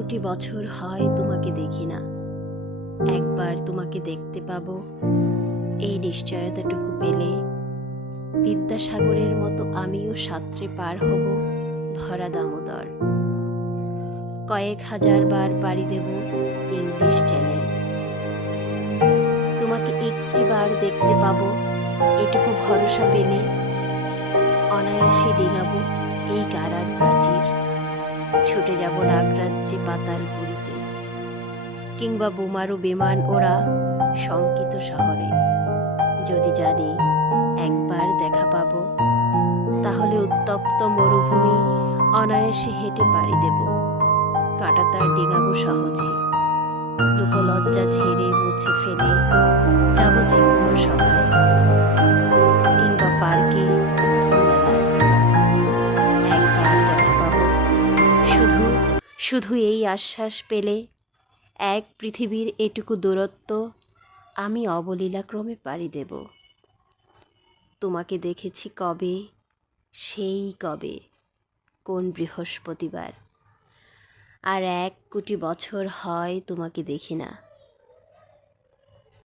কোটি বছর হয় তোমাকে দেখি না, একবার তোমাকে দেখতে পাবো এই নিশ্চয়তাটুকু পেলে বিদ্যাসাগরের মতো আমিও সাঁতরে পার হব ভরা দামোদর। কয়েক হাজার বার পাড়ি দেব ইংলিশ চ্যানেল, তোমাকে একটি বার দেখতে পাবো এটুকু ভরসা পেলে অনায়াসে ডিঙাবো এই কারার প্রাচীর, ছুটে যাব নাগরাজ্যে পাতালপুরীতে, কিংবা বোমারু বিমান ওরা শঙ্কিত শহরে। যদি জানি একবার দেখা পাবো, তাহলে উত্তপ্ত মরুভূমি অনায়াসে হেঁটে পাড়ি দেব, কাঁটাতার ডিঙাবো সহজে, লোকলজ্জা ঝেড়ে মুছে ফেলে যাব যে কোনো সভায়, কিংবা পার্কে মেলায়। একবার দেখা পাবো, শুধু শুধু এই আশ্বাস পেলে এক পৃথিবীর এটুকু দূরত্ব আমি অবলীলাক্রমে পাড়ি দেব। তোমাকে দেখেছি কবে, সেই কবে, কোন বৃহস্পতিবার, আর 1 কোটি বছর হয় তোমাকে দেখি না।